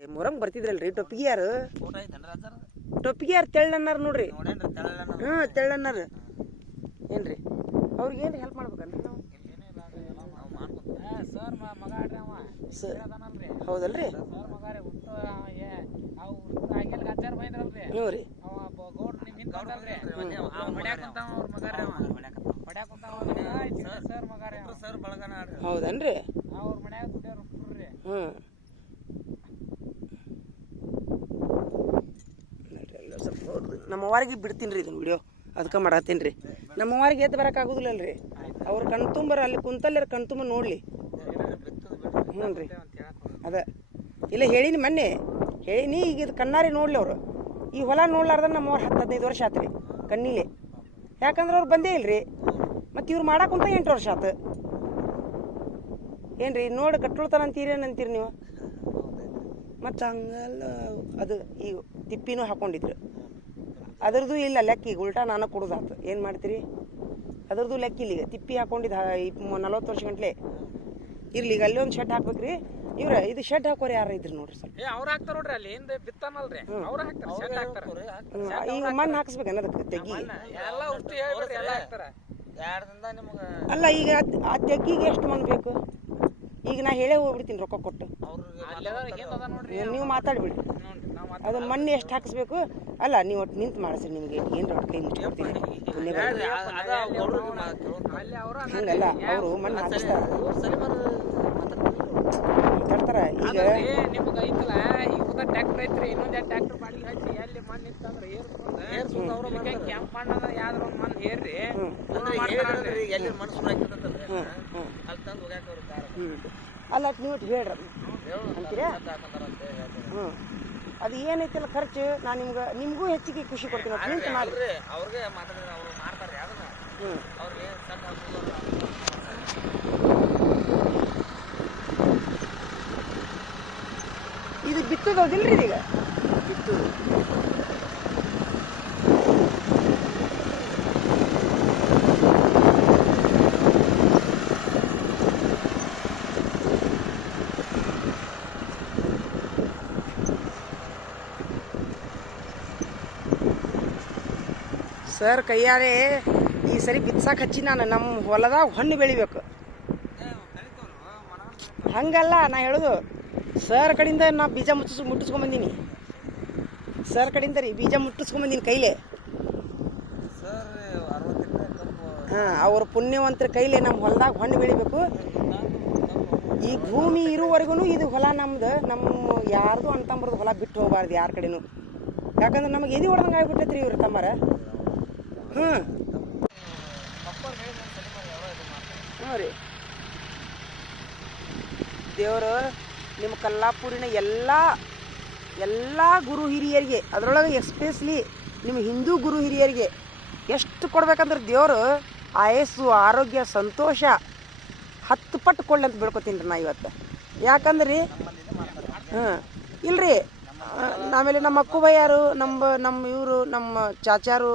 ಮೊರಂಗ್ ಬರ್ತಿದ್ರಲ್ರಿ? ಟೊಪ್ಪಿಗೆ ಯಾರು? ಟೊಪ್ಪಿಗೆ ಯಾರು ತೆಳ್ಳನ್ನಾರ ನೋಡ್ರಿ? ಹಾ ತೆಳ್ಳನ್ನಾರ ಏನ್ರಿ? ಅವ್ರಿಗೆ ಏನು ಹೆಲ್ಪ್ ಮಾಡ್ಬೇಕನ್ರಿ ನಾವು? ಹೌದಲ್ರಿ? ರೀ ಹ್ಞೂ ರೀ ಅವ ಬ- ಗೌಡ್ರು ನಿಮ್ ಹಿಂದ್ ಬಂದಲ್ರಿ ಮೊನ್ನೆ ಅವ ಅವ ಹೊಡ್ಯಾಕ್ ಕುಂತಾವ ಅವ್ರ ಮಗ ರೀ ಅವ ಹೊಡ್ಯಾಕತ್ತಾವ. ಹೊಡ್ಯಾಕ್ ಕುಂತಾವ ಅವ್ರ ಮಗ ಸರ್ ಮಗ ರೀ ಅವ ಸರ್ ಬಳಗನ ಆಡ್ರಿ ಹೌದನ್ರಿ ಅವ್ರ ಮನ್ಯಾಗ ದುಡ್ಡವ್ರು ಹುಟ್ಟ್ರಿ ಹ್ಞೂ ನೋಡ್ರಿ, ಎಲ್ಲ ಸ್ವಲ್ಪ ಅವ್ರ್ದು- ನಮ್ಮ ಬಿಡ್ತೀನಿ ರೀ ಇದನ್ನ ವಿಡಿಯೋ. ಅದಕ್ಕೆ ಮಾಡತ್ತೀನಿ ರೀ. ನಮ್ಮ ಅವ್ವಾರಿಗೆ ಎದ್ದು ಬರೋಕ್ಕಾಗೋದಿಲ್ಲಲ್ರಿ ಅವ್ರು ಕಣ್ತುಂಬರ ಅಲ್ಲಿ ಕುಂತಲ್ಲರ ಕಣ್ತುಂಬ ತುಂಬ ನೋಡ್ಲಿ. ಹ್ಞೂ ರೀ. ಅದ. ಇಲ್ಲ ಹೇಳೀನಿ ಮೊನ್ನೆ. ಹೇಳಿನಿ, ಈಗ ಇದು ಕಣ್ಣಾರಿ ನೋಡ್ಲಿ ಅವರು. ಈ ಹೊಲ ನೋಡ್ಲಾರ್ದ ನಮ್ಮವ್ರು ಹತ್ತು ಹದಿನೈದು ವರ್ಷ ಆತ್ರಿ, ಕಣ್ಣಿಲೆ. ಯಾಕಂದ್ರೆ ಅವ್ರು ಬಂದೇ ಇಲ್ರಿ. ಮತ್ತು ಇವ್ರು ಮಾಡಕ್ಕಂತ ಕುಂತ ಎಂಟು ವರ್ಷ ಆತು. ರೀ, ನೋಡಿ ಗಟ್ಟುಳ್ತಾನ ಅಂತೀರಿ ನೀವು? ಮತ್ತು ಹಂಗಲ್ಲ. ಅದು ಈಗ ತಿಪ್ಪಿನೂ ಹಾಕೊಂಡಿದ್ರು. ಅದ್ರದ್ದು ಇಲ್ಲ ಲೆಕ್ಕಿ. ಈಗ ಉಲ್ಟಾ ನಾನು ಕೊಡೋದಾತು ಏನು ಮಾಡ್ತೀರಿ? ಅದ್ರದ್ದು ಲೆಕ್ಕ ಇಲ್ಲ ಈಗ ತಿಪ್ಪಿ ಹಾಕೊಂಡಿದ್ದು ನಲವತ್ತು ವರ್ಷ ಗಂಟ್ಲೆ. ಇರ್ಲಿ ಈಗ ಅಲ್ಲಿ ಒಂದು ಶೆಡ್ ಹಾಕ್ಬೇಕ್ರಿ. ಇವ್ರ ಇದು ಶೆಡ್ ಹಾಕೋರು ಯಾರು ಇದ್ರು ನೋಡ್ರಿ ಸರ್ ಏ ಅವ್ರ ಹಾಕ್ತಾರ ನೋಡ್ರಿ ಅಲ್ಲಿ. ಹಿಂದೆ ಬಿತ್ತಾನಲ್ರಿ? ಅವ್ರ ಹಾಕ್ತಾರ ಶೆಡ್ ಹಾಕ್ತಾರ. ಈಗ ಮಣ್ಣು ಹಾಕಿಸ್ಬೇಕನ್ನ ಅದಕ್ಕೆ ತೆಗಿ. ಎಲ್ಲ ಉಷ್ಟಿ ಹೇಳ್ಬಿಡ್ರಿ ಎಲ್ಲ ಹಾಕ್ತಾರ. ಎರಡು ದಿನದ ನಿಮ್ಗೆ ಅಲ್ಲ ಈಗ ಆ ತೆಗ್ಗಿಗೆ ಎಷ್ಟು ಮಣ್ಣು ಬೇಕು? ಈಗ ನಾ ಹೇಳೇ ಹೋಗ್ಬಿಡ್ತೀನಿ ರೊಕ್ಕ ಕೊಟ್ಟು. ಅಲ್ಲಿ ನೀವು ನಾವು ಅದನ್ನ ಮಣ್ಣು ಎಷ್ಟು ಹಾಕಿಸ್ಬೇಕು? ಅಲ್ಲ ನೀವು ಒಟ್ಟು ನಿಂತು ಮಾಡಿಸ್ರಿ ನಿಮಗೆ. ಏನು ರೊಕ್ಕ ಕೈ ಮುಚ್ಕೊಡ್ತೀನಿ ಹಿಂಗಲ್ಲ. ಅಲ್ಲಿ ಅವ್ರ ಮಣ್ಣು ಹಾಕಿಸ್ತಾರ. ಮಾತಾಡ್ತಾರ. ಈಗ ಹ್ಮ್ ನಿಮ್ಗೆ ಐತಲ್ಲ ಈಗ ಟ್ರ್ಯಾಕ್ಟರ್ ಐತ್ರಿ ಇನ್ನೊಂದು ಟ್ರ್ಯಾಕ್ಟರ್ ಬಾಡಿಗೆ ಹಚ್ಚಿ ಎಲ್ಲಿ ಮಣ್ಣು ಇತ್ತಂದ್ರೆ ಏರ್ಸ್ಕೊಂಡು ಅವ್ರು ಕೆಂಪ್ ಮಣ್ಣ ಅದ ಯಾವ್ದ್ರ ಒಂದ್ ಮಣ್ಣು ಹ್ಮ್. ಹೇಳಿದ್ರಿ ಎಲ್ಲಿ ಮನಸ್ಸು ಹಾಕಿರ್ತೈತಲ್ರಿ ಹ್ಞೂ ಅಲ್ಲಿ ನೀವು ಹೇಳ್ರಿ. ಅಂತೀರಾ? ಹ್ಞೂ ಅದು ಏನೈತಿಲ್ಲ ಖರ್ಚು? ನಾನು ನಿಮ್ಗೆ ನಿಮಗೂ ಹೆಚ್ಚಿಗೆ ಖುಷಿ ಕೊಡ್ತೀನಿ ಹ್ಮ್ ನಿಂತು ಅವ್ರಿಗೆ ಮಾತಾಡಿದ್ರೆ ಅವರು ಮಾಡ್ತಾರೆ ಅದನ್ನ. ಹ್ಞೂ ಅವ್ರಿಗೆ ಸಣ್ಣ ಇದು ಬಿತ್ತದೌದಿಲ್ರಿ ಇದೀಗ ಬಿತ್ತು ಸರ್ ಕೈಯಾರೆ ಈ ಸರಿ ಬಿತ್ಸಾಕ್ ಹಚ್ಚಿ ನಾನು ನಮ್ಮ ಹೊಲದಾಗ ಹಣ್ಣು ಬೆಳಿಬೇಕು. ಹಂಗಲ್ಲ, ನಾ ಹೇಳೋದು, ಸರ್ ಕಡಿಂದ ನಾ ಬೀಜ ಮುಟ್ಟಿಸ್ ಮುಟ್ಟಿಸ್ಕೊಂಬಂದೀನಿ ಸರ್ ಕಡಿಂದ ರೀ, ಬೀಜ ಮುಟ್ಟಿಸ್ಕೊಂಬಂದೀನಿ ಕೈಲೇ. ಹಾಂ, ಅವ್ರ ಪುಣ್ಯವಂತರ ಕೈಲೇ ನಮ್ಮ ಹೊಲದಾಗ ಹಣ್ಣು ಬೆಳಿಬೇಕು. ಈ ಭೂಮಿ ಇರುವವರೆಗೂ ಇದು ಹೊಲ ನಮ್ದು, ನಮ್ಮ ಯಾರ್ದು ಅಂತಂಬ್ರದ್ದು ಹೊಲ ಬಿಟ್ಟು ಹೋಗಬಾರ್ದು ಯಾರ ಕಡೆನೂ. ಯಾಕಂದ್ರೆ ನಮಗೆ ಎದಿ ಹೊಡೆದಂಗೆ ಆಗ್ಬಿಟ್ಟೈತ್ರಿ ಇವ್ರು ತಮ್ಮರ. ರೀ. ದೇವರು ನಿಮ್ಮ ಕಲ್ಲಾಪುರಿನ ಎಲ್ಲ ಎಲ್ಲ ಗುರು ಹಿರಿಯರಿಗೆ, ಅದರೊಳಗೆ ಎಸ್ಪೆಷಲಿ ನಿಮ್ಮ ಹಿಂದೂ ಗುರು ಹಿರಿಯರಿಗೆ ಎಷ್ಟು ಕೊಡ್ಬೇಕಂದ್ರೆ ದೇವರು ಆಯಸ್ಸು, ಆರೋಗ್ಯ, ಸಂತೋಷ ಹತ್ತು ಪಟ್ಟು ಕೊಡ್ಲಿ ಅಂತ ಬಿಡ್ಕೊತೀನಿ ರೀ ನಾ ಇವತ್ತು. ಯಾಕಂದ್ರೆ ರೀ ಹಾಂ ಇಲ್ರಿ ಆಮೇಲೆ ನಮ್ಮ ಅಕ್ಕು ಬಯ್ಯಾರು ನಮ್ಮ ನಮ್ಮ ಇವರು, ನಮ್ಮ ಚಾಚಾರು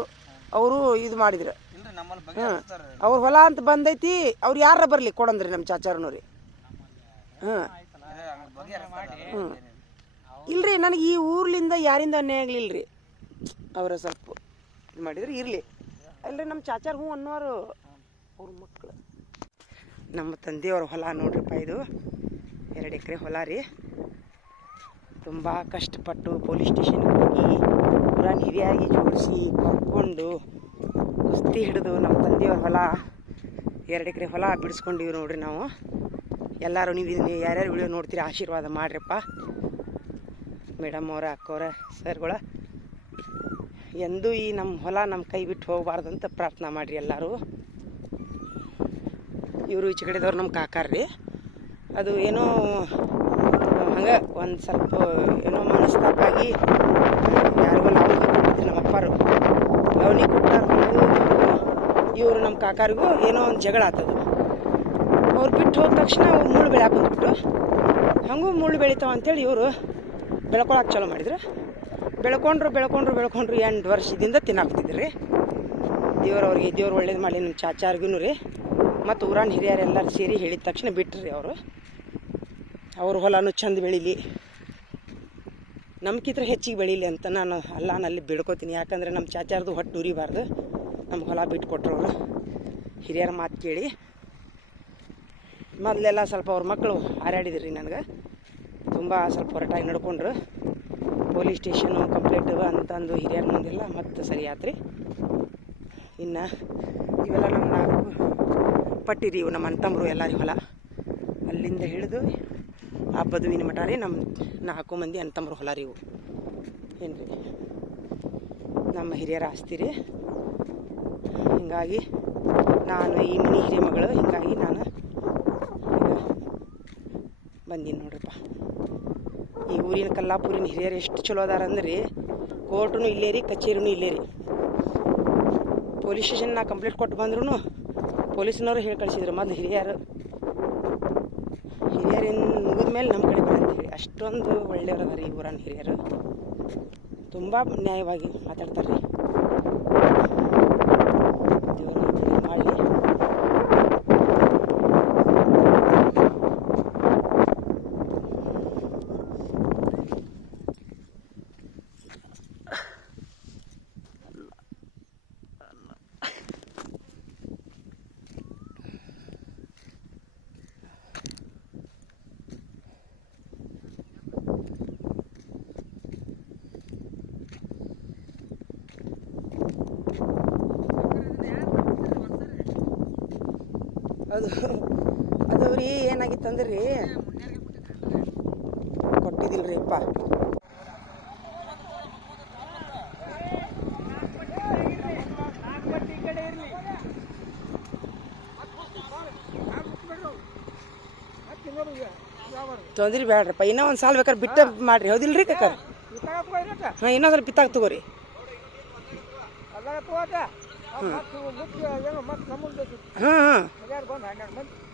ಅವರು ಇದು ಮಾಡಿದ್ರು. ಇಲ್ರಿ ನಮ್ಮಲ್ಲಿ ಬಗ್ಗೆ ಹಾಂ ಅವ್ರ ಹೊಲ ಅಂತ ಬಂದೈತಿ ಅವ್ರು ಯಾರ ಬರಲಿ ಕೊಡಂದ್ರಿ ನಮ್ಮ ಚಾಚಾರನು ರೀ ಹಾಂ ಹ್ಞೂ ಇಲ್ರಿ ನನಗೆ ಈ ಊರ್ಲಿಂದ ಯಾರಿಂದ ಅನ್ಯಾಯ ಆಗ್ಲಿಲ್ರಿ? ರೀ ಅವರ ಸ್ವಲ್ಪ ಇದು ಮಾಡಿದ್ರೆ ಇರಲಿ. ಅಲ್ರಿ ನಮ್ಮ ಚಾಚಾರ್ ಹ್ಞೂ ಅನ್ನೋರು ಅವ್ರ ಮಕ್ಕಳು ನಮ್ಮ ತಂದೆಯವ್ರ ಹೊಲ ನೋಡ್ರಿಪ್ಪ ಇದು. ಎರಡು ಎಕರೆ ಹೊಲ ರೀ. ತುಂಬ ಕಷ್ಟಪಟ್ಟು ಪೊಲೀಸ್ ಸ್ಟೇಷನ್ಗೆ ಹೋಗಿ ಪುರಾಣ ನೀರಿಯಾಗಿ ಜೋಡಿಸಿ ಕರ್ಕೊಂಡು ಕುಸ್ತಿ ಹಿಡಿದು ನಮ್ಮ ತಂದೆಯವ್ರ ಹೊಲ, ಎರಡು ಎಕರೆ ಹೊಲ ಬಿಡಿಸ್ಕೊಂಡಿವಿ ನೋಡ್ರಿ ನಾವು. ಎಲ್ಲರೂ ನೀವು ಇದನ್ನ ಯಾರ್ಯಾರು ವಿಡಿಯೋ ನೋಡ್ತೀರಿ ಆಶೀರ್ವಾದ ಮಾಡ್ರಿಪ್ಪ. ಮೇಡಮ್ ಅವರ ಅಕ್ಕವ್ರ ಸರ್ಗಳ. ಎಂದೂ ಈ ನಮ್ಮ ಹೊಲ ನಮ್ಮ ಕೈ ಬಿಟ್ಟು ಹೋಗಬಾರ್ದು ಅಂತ ಪ್ರಾರ್ಥನೆ ಮಾಡಿರಿ ಎಲ್ಲರೂ. ಇವರು ಈಚೆ ಕಡೆದವ್ರು ನಮ್ಮ ಕಾಕಾರ್ರಿ. ಅದು ಏನೋ ಹಂಗೆ ಒಂದು ಸ್ವಲ್ಪ ಏನೋ ಮನಸ್ತಾಪಾಗಿ ಲಾವಣಿ ಕೊಟ್ಟಿದ್ರು ನಮ್ಮ ಅಪ್ಪಾರು. ಅವನಿಗೆ ಕೊಟ್ಟಾರ ಇವರು ನಮ್ಮ ಕಾಕಾರಿಗೂ ಏನೋ ಒಂದು ಜಗಳ ಆತದು. ಅವ್ರು ಬಿಟ್ಟು ಹೋದ ತಕ್ಷಣ ಅವ್ರು ಮುಳ್ಳು ಬೆಳ್ಯಾಕ ಬಂದ್ಬಿಟ್ಟು ಹಂಗೂ ಮುಳ್ಳು ಬೆಳಿತಾವ ಅಂತೇಳಿ ಇವರು ಬೆಳ್ಕೊಳಕ್ಕೆ ಚಲೋ ಮಾಡಿದ್ರು. ಬೆಳ್ಕೊಂಡ್ರು ಬೆಳ್ಕೊಂಡ್ರು ಬೆಳ್ಕೊಂಡ್ರು ಎಂಟು ವರ್ಷದಿಂದ ತಿನ್ನಾಕ್ತಿದ್ರು ರೀ ದೇವ್ರು ಅವ್ರಿಗೆ ದೇವ್ರು ಒಳ್ಳೇದು ಮಾಡಿ ನಮ್ಮ ಚಾಚಾರ್ಗೂ ರೀ. ಮತ್ತು ಊರಾನ್ ಹಿರಿಯರೆಲ್ಲರೂ ಸೇರಿ ಹೇಳಿದ ತಕ್ಷಣ ಬಿಟ್ರಿ ಅವರು. ಅವ್ರ ಹೊಲನೂ ಚಂದ ಬೆಳೀಲಿ. ನಮ್ಗಿತ್ರ ಹೆಚ್ಚಿಗೆ ಬೆಳೀಲಿ ಅಂತ ನಾನು ಅಲ್ಲ ಅಲ್ಲಿ ಬಿಡ್ಕೋತೀನಿ. ಯಾಕಂದರೆ ನಮ್ಮ ಚಾಚಾರ್ದು ಹೊಟ್ಟು ಉರಿಬಾರ್ದು ನಮ್ಗೆ ಹೊಲ ಬಿಟ್ಟು ಅವರು ಹಿರಿಯರ ಮಾತು ಕೇಳಿ. ಮೊದಲೆಲ್ಲ ಸ್ವಲ್ಪ ಅವ್ರ ಮಕ್ಕಳು ಹಾರಾಡಿದ್ರಿ ನನಗೆ. ತುಂಬ ಸ್ವಲ್ಪ ಹೊರಟಾಗಿ ನಡ್ಕೊಂಡ್ರು. ಪೊಲೀಸ್ ಸ್ಟೇಷನು ಕಂಪ್ಲೇಂಟ್ ಅಂತಂದು ಹಿರಿಯರ ಮುಂದೆಲ್ಲ ಮತ್ತೆ ಸರಿ ಆತ್ರಿ ಇನ್ನು ಇವೆಲ್ಲ ನಮ್ಮ ನಾಲ್ಕು ಪಟ್ಟಿರಿ ಇವು ನಮ್ಮ ಅಣ್ತಂಬರು ಎಲ್ಲರಿ ಹೊಲ. ಅಲ್ಲಿಂದ ಹಿಡಿದು ಆ ಬದುವಿನ ಮಠ ರೀ ನಮ್ಮ ನಾಲ್ಕು ಮಂದಿ ಅಣ್ತಂಬ್ರು ಹೊಲ ರೀ ಇವು. ಏನು ರೀ ನಮ್ಮ ಹಿರಿಯರ ಆಸ್ತಿ ರೀ. ಹಿಂಗಾಗಿ ನಾನು ಈ ಮನೆ ಹಿರಿಯ ಮಗಳು, ಹಿಂಗಾಗಿ ನಾನು ಬಂದೀನಿ ನೋಡ್ರಪ್ಪ. ಈ ಊರಿನ ಕಲ್ಲಾಪುರಿನ ಹಿರಿಯರು ಎಷ್ಟು ಚಲೋ ಅದಾರ ಅಂದ್ರೆ ಕೋರ್ಟೂ ಇಲ್ಲೇ ರೀ, ಕಚೇರಿನೂ ಇಲ್ಲೇ ರೀ. ಪೊಲೀಸ್ ಸ್ಟೇಷನ್ ನಾ ಕಂಪ್ಲೇಂಟ್ ಕೊಟ್ಟು ಬಂದ್ರೂ ಪೊಲೀಸ್ನವರು ಹೇಳಿ ಕಳಿಸಿದ್ರು. ಮೊದಲು ಹಿರಿಯರು ಹಿರಿಯರಿನ ಮುಗಿದ ಮೇಲೆ ನಮ್ಮ ಕಡೆ ಬರಂತೀವಿ ಅಷ್ಟೊಂದು ಒಳ್ಳೆಯವ್ರು ಅದಾರ ರೀ ಊರನ್ನ ಹಿರಿಯರು. ತುಂಬ ನ್ಯಾಯವಾಗಿ ಮಾತಾಡ್ತಾರೆ. ರೀ ದೇವರು ಮಾಡಲಿ ಅದು ಅದು ರೀ ಏನಾಗಿತ್ತು ಅಂದ್ರೆ? ರೀ ಕೊಟ್ಟಿದ್ದಿಲ್ರಿ ಅಪ್ಪ. ತೊಂದ್ರಿ ಬೇಡ್ರಪ್ಪ ಇನ್ನೂ ಒಂದು ಸಾಲ ಬೇಕಾದ್ರೆ ಬಿಟ್ಟ ಮಾಡ್ರಿ ಹೌದಿಲ್ರಿ ಕಕ್ಕ ಹಾಂ ಇನ್ನೊಂದು ಸ್ವಲ್ಪ ಬಿತ್ತಾಗ ತಗೋರಿ ಹಾಂ ಹಾಂ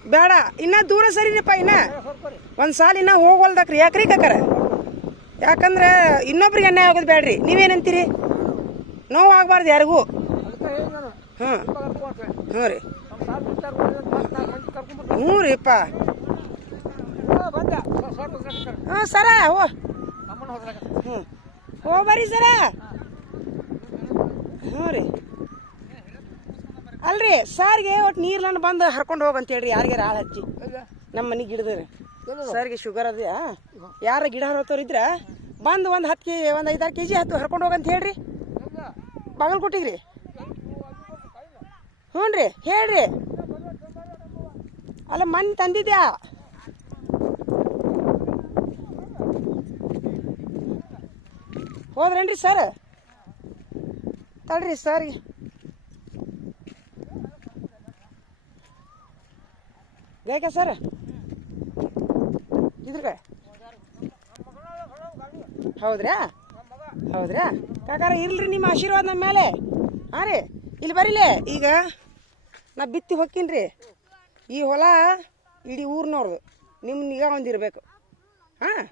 ಬೇಡ, ಇನ್ನ ದೂರ ಸರಿನಪ್ಪ ಇನ್ನ. ಒಂದು ಸಾಲ ಇನ್ನ ಹೋಗ್ವಲ್ದಕ್ರಿ ಯಾಕ್ರಿ ಕಕ್ಕರ ಯಾಕಂದ್ರೆ ಇನ್ನೊಬ್ರಿಗೆ ಅನ್ಯಾಯ ಆಗೋದು ಬೇಡ್ರಿ ನೀವೇನಂತೀರಿ? ನೋವು ಆಗ್ಬಾರ್ದು ಯಾರಿಗೂ. ಹ್ಞೂ ಹ್ಞೂ ರೀ. ಹ್ಞೂ ರೀಪ್ಪ. ಹಾಂ ಸರ, ಹೋ. ಹ್ಞೂ. ಹೋ ಬರ್ರಿ ಸರ ಹ್ಞೂ ರೀ. ಅಲ್ರಿ ಸಾರಿಗೆ ಒಟ್ಟು ನೀರ್ಲನ್ನ ಬಂದು ಹರ್ಕೊಂಡು ಹೋಗಂತ ಹೇಳ್ರಿ ಯಾರಿಗಾರ ಆಳು ಹಚ್ಚಿ. ನಮ್ಮ ಮನೆ ಗಿಡದ ಸರ್ಗೆ ಶುಗರ್ ಅದ ಯಾರ ಗಿಡ ಹರತವ್ರು ಇದ್ರ? ಬಂದು ಒಂದು ಹತ್ತು ಕೆ ಒಂದು ಐದಾರು ಕೆ ಜಿ ಹತ್ತು ಹರ್ಕೊಂಡು ಹೋಗಂತ ಹೇಳ್ರಿ. ಬಾಗಲಕೋಟಿಗೆ ರೀ ಹ್ಞೂ ರೀ ಹೇಳ್ರಿ. ಅಲ್ಲ ಮನ್ ತಂದಿದ್ಯಾ? ಹೋದ್ರೇನ್ರಿ ಸರ್? ತಡ್ರಿ ಸರ್ ಯಾಕೆ ಸರ್? ಇದ್ರ ಹೌದ್ರಾ? ಹೌದ್ರಾ? ಕಾಕಾರ ಇರ್ಲಿ ನಿಮ್ಮ ಆಶೀರ್ವಾದ ನಮ್ಮ ಮೇಲೆ. ಹಾಂ ರೀ, ಇಲ್ಲಿ ಬರೀಲೆ. ಈಗ ನಾ ಬಿತ್ತಿ ಹೊಕ್ಕಿನ್ರಿ ಈ ಹೊಲ ಇಡೀ ಊರ್ನವ್ರದು. ನಿಮ್ಮ ನಿಗಾ ಒಂದಿರ್ಬೇಕು ಹಾಂ?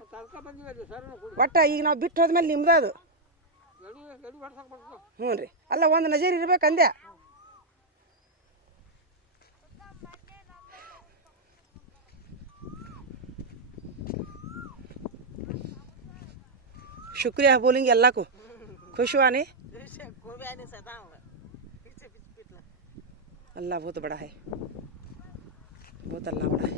ಒಟ್ಟ ಈಗ ನಾವು ಬಿಟ್ಟು ಹೋದ್ಮೇಲೆ ನಿಮ್ದು ಅದು ಹ್ಞೂ ರೀ ಅಲ್ಲ, ಒಂದು ನಜರ್ ಇರ್ಬೇಕಂದೆ. शुक्रिया, बोलेंगे अल्लाह को। खुश हुआ ने? अल्लाह बहुत बड़ा है। बहुत अल्लाह बड़ा है।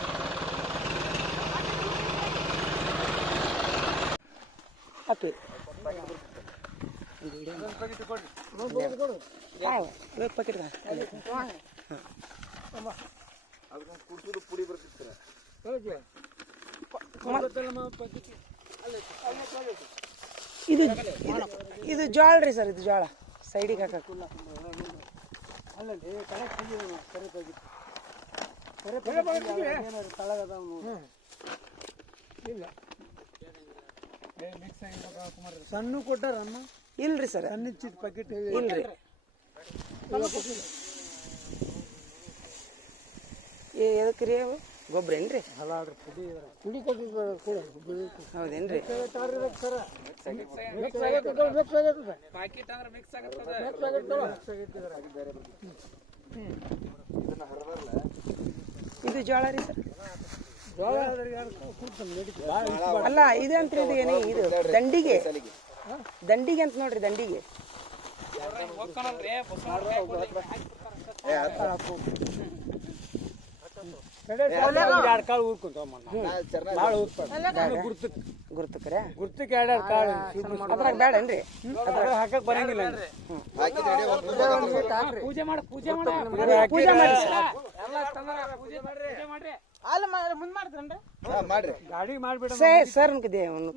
Wow, lihat paket kan? ಇದು ಇದು- ಜೋಳ ರೀ ಸರ್ ಇದು ಜೋಳ. ಸೈಡಿಗೆ ಹಾಕಕ್ಕೆ. ಸಣ್ಣ ಕೊಟ್ಟಾರಮ್ಮ? ಇಲ್ರಿ ಸರ್. ಸಣ್ಣ ಚಿಟ್ ಪ್ಯಾಕೆಟ್ ಇಲ್ರಿ. ಏ ಎದಕ್ಕೆ ರೀ ಅವು? ಗೊಬ್ಬರ ಏನ್ರಿ? ಪುಡಿ ಪುಡಿ ಕೊಟ್ಟಿದ್ದಾರೆ ಕೂಡ. ಹೌದೇನ್ರಿ? ಮಿಕ್ಸ್ ಇದು ಜೋಳ ರೀ ಸರ್. ಅಲ್ಲ ಇದು ಅಂತ ಇದು ಏನೇ ಇದು ದಂಡಿಗೆ. ದಂಡಿಗೆ ಅಂತ ನೋಡ್ರಿ ದಂಡಿಗೆ. ಅದ್ರಾಗ ಬೇಡನ್ರಿ ಬರಂಗಿಲ್ಲ ಪೂಜೆ ಮಾಡಿ ಪೂಜೆ ಪೂಜೆ ಅಲ್ಲ ಮಾಡ್ರಿ ಗಾಡಿ ಮಾಡ್ಬಿಡ ಸರ್ ಅನ್ಕದೆ ಅವ್ನು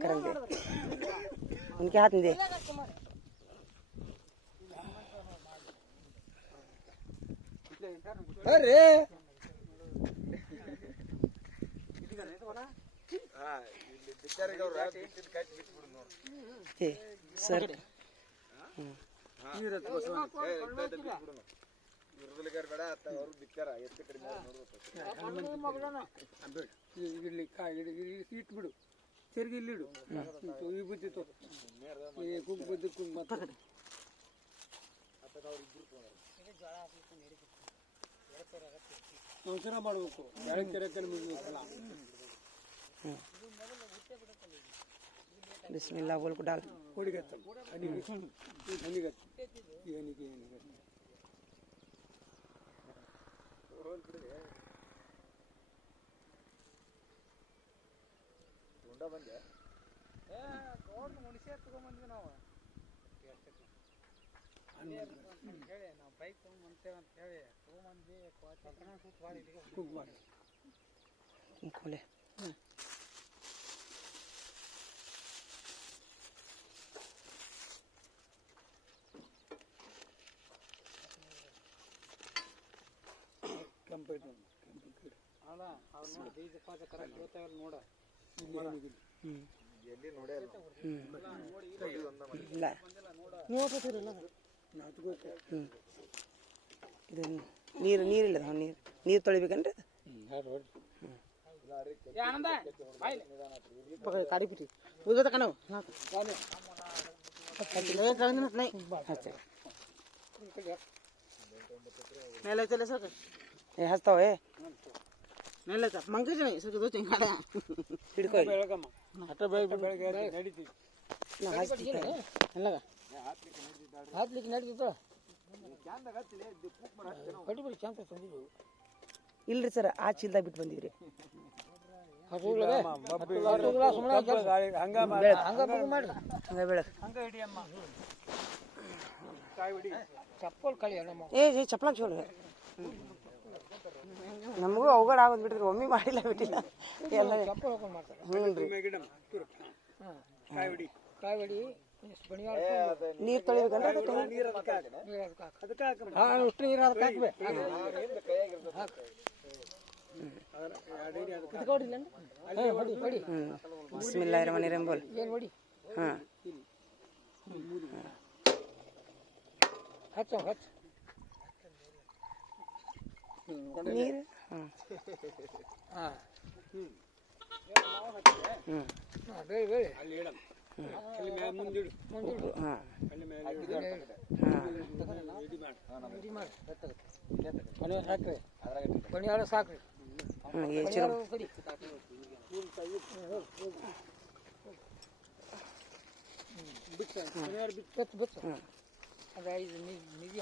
अरे ಸರ್. ಇಡ್ಲಿ ಇಟ್ಬಿಡು ಸರಿಗೆ ಇಲ್ಲಿಡು ಈ ಬುದ್ಧಿ ಕುಂಕ್ ಬುದ್ಧಿ ಕುಂಕ್ ಮಾತಾಡಿ ಸಂಸಾರ ಮಾಡಬೇಕು. ಬೆಳಗ್ಗೆ ತೆರಕ್ಕೆ ಮುಗಿಬೇಕಲ್ಲ? ಬಿಸ್ಮಿಲ್ಲ ಹೋಲ್ಕು ಡಾಲ್ ಹುಡುಗತ್ತ ಹನಿಗೆ ಹನಿಗತ್ತ ಏನಿಗೆ ಏನಿಗೆ. ಗುಂಡ ಬಂದೆ ಏ ದೊಡ್ಡ ಮನುಷ್ಯ ತಗೊಂಬಂದ್ವಿ ನಾವು ಹೇಳಿ ನಾವು ಬೈಕ್ ತಗೊಂಡ್ಬಂತೇವೆ ಅಂತ ಹೇಳಿ. खोले ಕೆಂಪು ಐತೆ ಒಂದು, ಕೆಂಪು ಗಿಡ. ಅಲ್ಲ ಅವ್ರು ನೋಡಿ ಬೀಜ ಪಾಜ ಕರೆಕ್ಟ್ ಗೊತ್ತಾಗಲ್ಲ ನೋಡ ಇಲ್ಲಿ ಏನಿಗೆ ಇಲ್ಲ. ಇಲ್ಲ ನಾಲ್ಕು ಗೊತ್ತು. ಹ್ಮ್ ಇದು ನೀರು ನೀರಿಲ್ಲ ಅದಾವ ನೀರು. ನೀರು ತೊಳಿಬೇಕನ್ರಿ ಅದು? ಕಾಡಿ ಬಿಟ್ಟಿ ಮುಗಿದ ಕಣವು ಮೇಲೆ ಚಲ ಸರ್ ಏ ಹಚ್ತಾವ. ಏ ಮೇಲೆ ಮಂಕಜ ಸರ್ ದೋಚ ಹಿಂಗಾಡ ಹಿಡ್ಕೊ ಹಠ ಬೆಳಗ್ಗೆ ಬೆಳಗ್ಗೆ ನಡಿತೀವಿ ಹಾಕ್ಲಿಕ್ಕೆ ನಡೀತಿತ್ತು ಕಡಿ ಬಿಡಿ ಚಂದ ತಂದಿದ್ದು ಇಲ್ರಿ ಸರ್ ಆ ಚೀಲ್ದಾಗ ಬಿಟ್ಟು ಬಂದೀವ್ರಿ ಹಂಗ ಹಂಗ ಬೆಳಕ್ ಚಪ್ಪಲ್ ಕಳಿ ನಮ್ಮ ಏ ಏ ಚಪ್ಪಲ ಚೋಳು ನಮಗೂ ಅವಘಡ ಆಗೋದು ಬಿಟ್ಟಿದ್ರಿ ಒಮ್ಮೆ ಮಾಡಿಲ್ಲ ಬಿಟ್ಟಿಲ್ಲ ಎಲ್ಲ ಚಪ್ಪಲ್ ಹಾಕೊಂಡು ಮಾಡ್ತಾರೆ ಹ್ಞೂ ರೀ ಕಾಯಿ ಹೊಡಿ ಕಾಯಿ ಹೊಡಿ ಬಣಿಯಾಳ ನೀರು ತೊಳಿಬೇಕಂದ್ರೆ ಅದಕ್ಕೆ ಅಷ್ಟು ನೀರು ಅದಕ್ಕೆ ಹಾಕ್ಬೇಕು. ಹ್ಞೂ ಬಿಸ್ಮಿಲ್ಲಾ ರಮಣಿ ರಂಬೋಲ್ ಹಾಂ ಹಚ್ಚ ಹಚ್ಚ ನೀರು? ಹಾಂ. ಹಾಂ ಹ್ಞೂ ಹಾಕ್ರಿ ಸಾಕ್ರಿ ಬಿಟ್ಟು ಬಿಟ್ಟು ಅದ ಐದು ನಿಧಿ